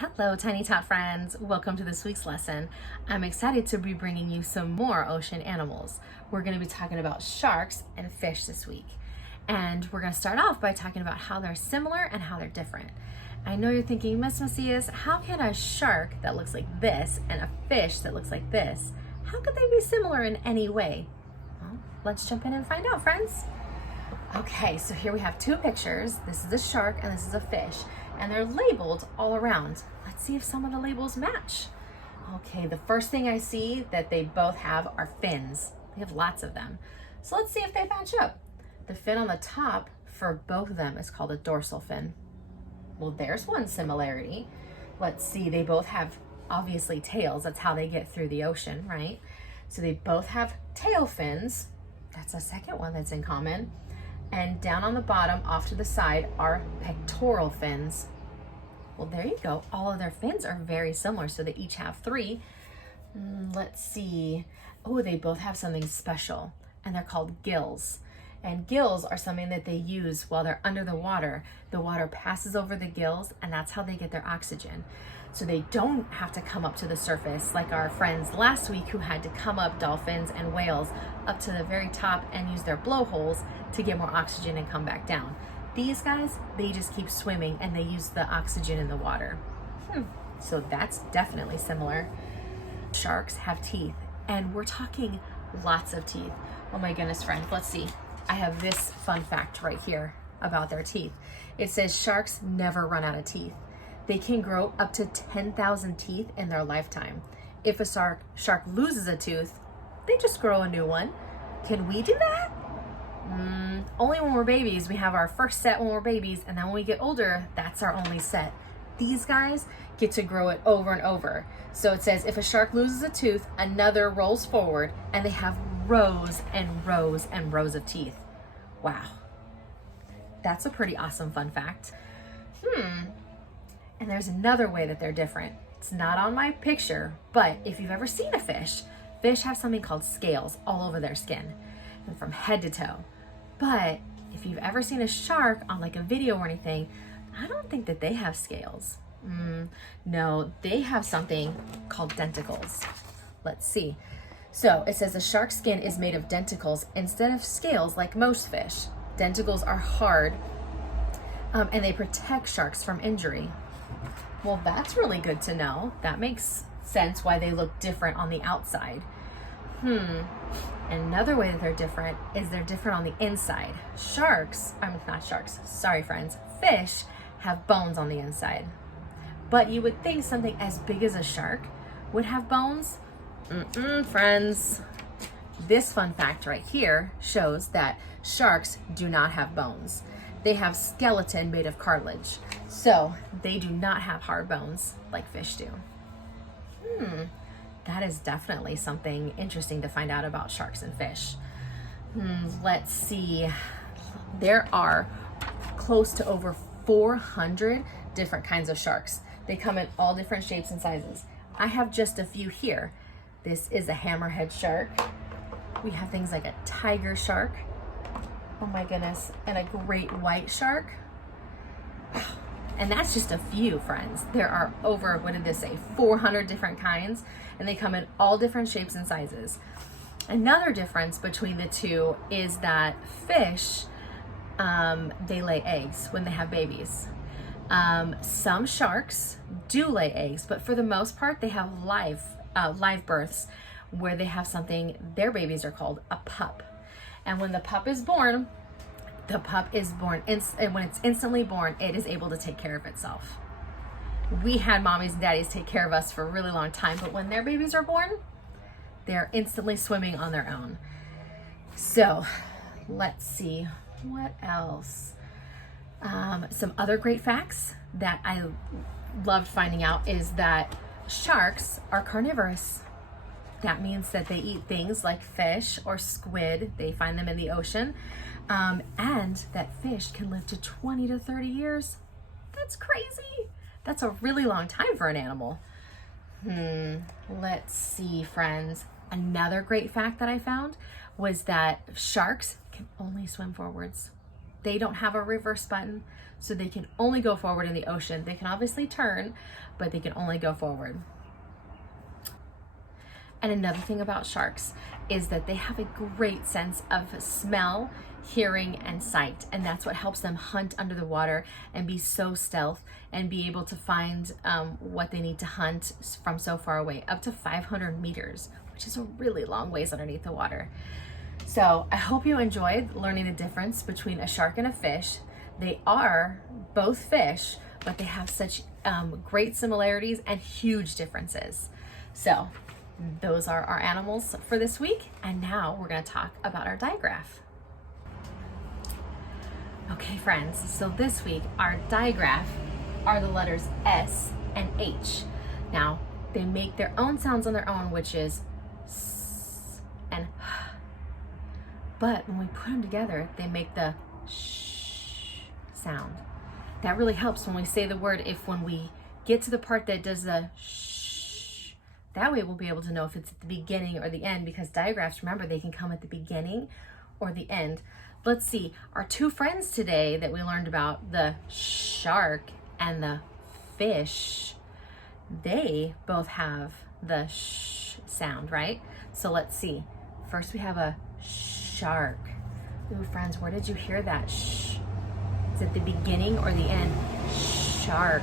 Hello, Tiny Tot friends. Welcome to this week's lesson. I'm excited to be bringing you some more ocean animals. We're going to be talking about sharks and fish this week. And we're going to start off by talking about how they're similar and how they're different. I know you're thinking, Miss Macias, how can a shark that looks like this and a fish that looks like this, how could they be similar in any way? Well, let's jump in and find out, friends. Okay, so here we have two pictures. This is a shark and this is a fish, and they're labeled all around. Let's see if some of the labels match. Okay, the first thing I see that they both have are fins. They have lots of them. So let's see if they match up. The fin on the top for both of them is called a dorsal fin. Well, there's one similarity. Let's see, they both have obviously tails. That's how they get through the ocean, right? So they both have tail fins. That's a second one that's in common. And down on the bottom, off to the side, are pectoral fins. Well, there you go. All of their fins are very similar, so they each have three. Let's see. Oh, they both have something special, and they're called gills. And gills are something that they use while they're under the water. The water passes over the gills, and that's how they get their oxygen. So they don't have to come up to the surface like our friends last week who had to come up, dolphins and whales, up to the very top and use their blowholes to get more oxygen and come back down. These guys, they just keep swimming and they use the oxygen in the water. So that's definitely similar. Sharks have teeth, and we're talking lots of teeth. Oh my goodness, friends, let's see. I have this fun fact right here about their teeth. It says sharks never run out of teeth. They can grow up to 10,000 teeth in their lifetime. If a shark loses a tooth, they just grow a new one. Can we do that? Only when we're babies. We have our first set when we're babies, and then when we get older, that's our only set. These guys get to grow it over and over. So it says if a shark loses a tooth, another rolls forward, and they have rows and rows and rows of teeth. Wow. That's a pretty awesome fun fact. And there's another way that they're different. It's not on my picture, but if you've ever seen a fish, fish have something called scales all over their skin and from head to toe. But if you've ever seen a shark on like a video or anything, I don't think that they have scales. No, they have something called denticles. Let's see. So it says the shark's skin is made of denticles instead of scales like most fish. Denticles are hard and they protect sharks from injury. Well, that's really good to know. That makes sense why they look different on the outside. Another way that they're different is they're different on the inside. Sorry friends, fish have bones on the inside. But you would think something as big as a shark would have bones. Friends. This fun fact right here shows that sharks do not have bones. They have skeleton made of cartilage. So they do not have hard bones like fish do. That is definitely something interesting to find out about sharks and fish. Let's see. There are close to over 400 different kinds of sharks. They come in all different shapes and sizes. I have just a few here. This is a hammerhead shark. We have things like a tiger shark. Oh my goodness. And a great white shark. And that's just a few, friends. There are over, 400 different kinds, and they come in all different shapes and sizes. Another difference between the two is that fish, they lay eggs when they have babies. Some sharks do lay eggs, but for the most part, they have live births where they have something, their babies are called a pup. And when the pup is born, when it's instantly born, it is able to take care of itself. We had mommies and daddies take care of us for a really long time, but when their babies are born, they're instantly swimming on their own. So let's see, what else? Some other great facts that I loved finding out is that sharks are carnivorous. That means that they eat things like fish or squid. They find them in the ocean. And that fish can live to 20 to 30 years. That's crazy. That's a really long time for an animal. Let's see, friends. Another great fact that I found was that sharks can only swim forwards. They don't have a reverse button, so they can only go forward in the ocean. They can obviously turn, but they can only go forward. And another thing about sharks is that they have a great sense of smell, hearing, and sight. And that's what helps them hunt under the water and be so stealth and be able to find what they need to hunt from so far away, up to 500 meters, which is a really long ways underneath the water. So I hope you enjoyed learning the difference between a shark and a fish. They are both fish, but they have such great similarities and huge differences. So those are our animals for this week. And now we're going to talk about our digraph. Okay, friends, so this week our digraph are the letters S and H. Now, they make their own sounds on their own, which is S and H. But when we put them together, they make the sh sound. That really helps when we say the word. When we get to the part that does the sh, that way we'll be able to know if it's at the beginning or the end, because digraphs, remember, they can come at the beginning or the end. Let's see, our two friends today that we learned about, the shark and the fish, they both have the sh sound, right? So let's see. First we have a shark. Ooh, friends, where did you hear that sh? Is it the beginning or the end? Shark.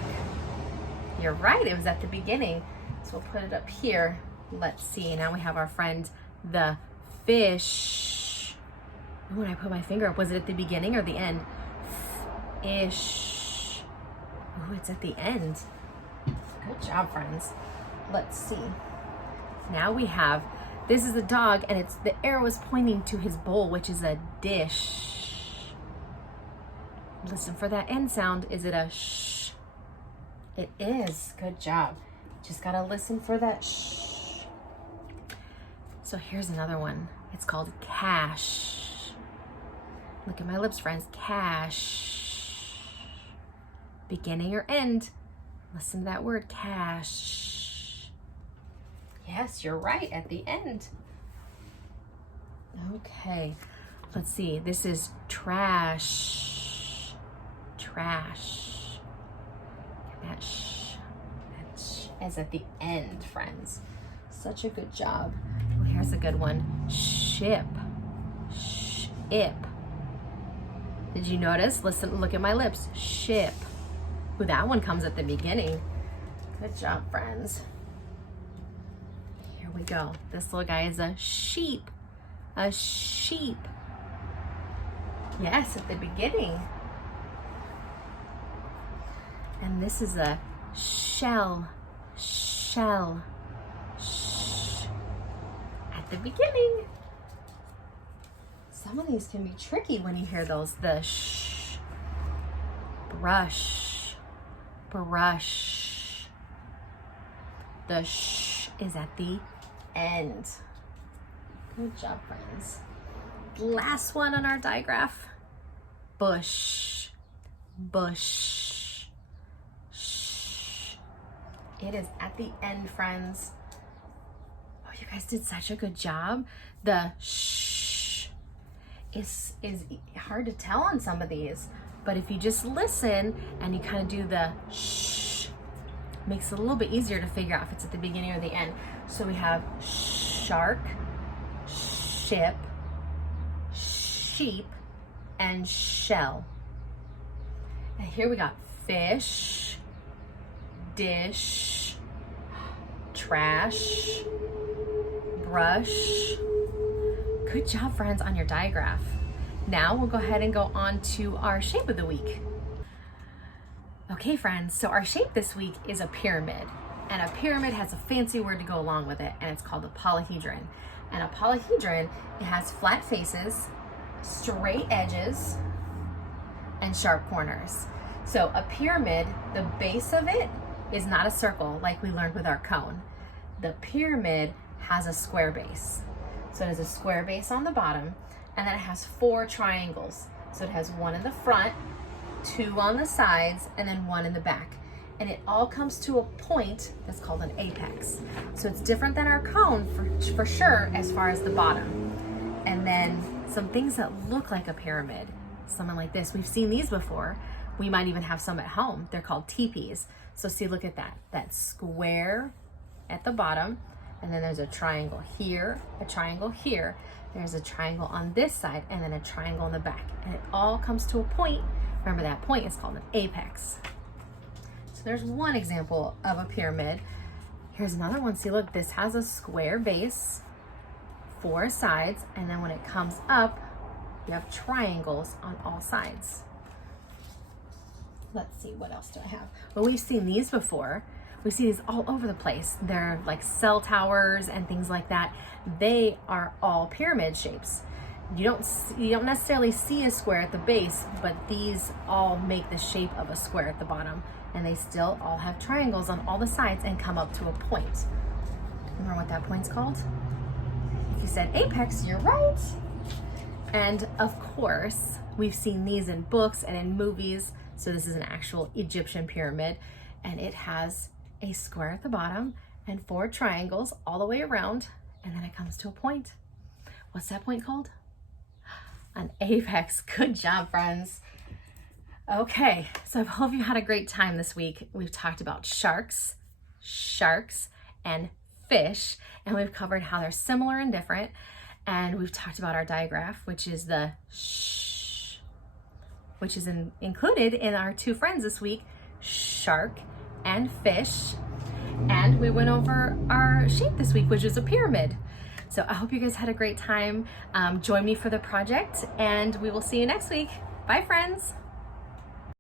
You're right, it was at the beginning. So we'll put it up here. Let's see, now we have our friend, the fish. Ooh, when I put my finger up, was it at the beginning or the end? Ish. Ooh, it's at the end. Good job, friends. Let's see. Now we have, this is the dog, and it's the arrow is pointing to his bowl, which is a dish. Listen for that end sound. Is it a sh? It is. Good job. Just gotta listen for that sh. So here's another one. It's called cash. Look at my lips, friends. Cash. Beginning or end? Listen to that word, cash. Yes, you're right, at the end. Okay, let's see. This is trash. Trash. That sh is at the end, friends. Such a good job. Oh, here's a good one. Ship. Ship. Did you notice? Listen, look at my lips. Ship. Ooh, that one comes at the beginning. Good job, friends. Here we go. This little guy is a sheep. A sheep. Yes, at the beginning. And this is a shell. Shell. Shh. At the beginning. Some of these can be tricky when you hear those. The sh. Brush. Brush. The sh is at the end. Good job, friends. Last one on our digraph. Bush. Bush. Shh. It is at the end, friends. Oh, you guys did such a good job. The shh is hard to tell on some of these, but if you just listen and you kind of do the shh, makes it a little bit easier to figure out if it's at the beginning or the end. So we have shark, ship, sheep, and shell. And here we got fish, dish, trash, brush. Good job, friends, on your digraph. Now we'll go ahead and go on to our shape of the week. Okay, friends, so our shape this week is a pyramid. And a pyramid has a fancy word to go along with it, and it's called a polyhedron. And a polyhedron, it has flat faces, straight edges, and sharp corners. So a pyramid, the base of it is not a circle like we learned with our cone. The pyramid has a square base. So it has a square base on the bottom, and then it has 4 triangles. So it has 1 in the front, 2 on the sides, and then 1 in the back. And it all comes to a point that's called an apex. So it's different than our cone for sure as far as the bottom. And then some things that look like a pyramid. something like this. We've seen these before. We might even have some at home. They're called teepees. So see, look at that square at the bottom, and then there's a triangle here, a triangle here. There's a triangle on this side, and then a triangle in the back. And it all comes to a point. Remember, that point is called an apex. So there's one example of a pyramid. Here's another one. See, look, this has a square base, 4 sides, and then when it comes up, you have triangles on all sides. Let's see, what else do I have? Well, we've seen these before. We see these all over the place. They're like cell towers and things like that. They are all pyramid shapes. You don't necessarily see a square at the base, but these all make the shape of a square at the bottom, and they still all have triangles on all the sides and come up to a point. Remember what that point's called? If you said apex, you're right. And of course, we've seen these in books and in movies. So this is an actual Egyptian pyramid, and it has a square at the bottom and 4 triangles all the way around, and then it comes to a point. What's that point called? An apex. Good job, friends. Okay, so I hope you had a great time this week. We've talked about sharks, and fish, and we've covered how they're similar and different. And we've talked about our digraph, which is the shh, which is included in our 2 friends this week, shark and fish. And we went over our shape this week, which is a pyramid. So I hope you guys had a great time. Join me for the project, and we will see you next week. Bye, friends.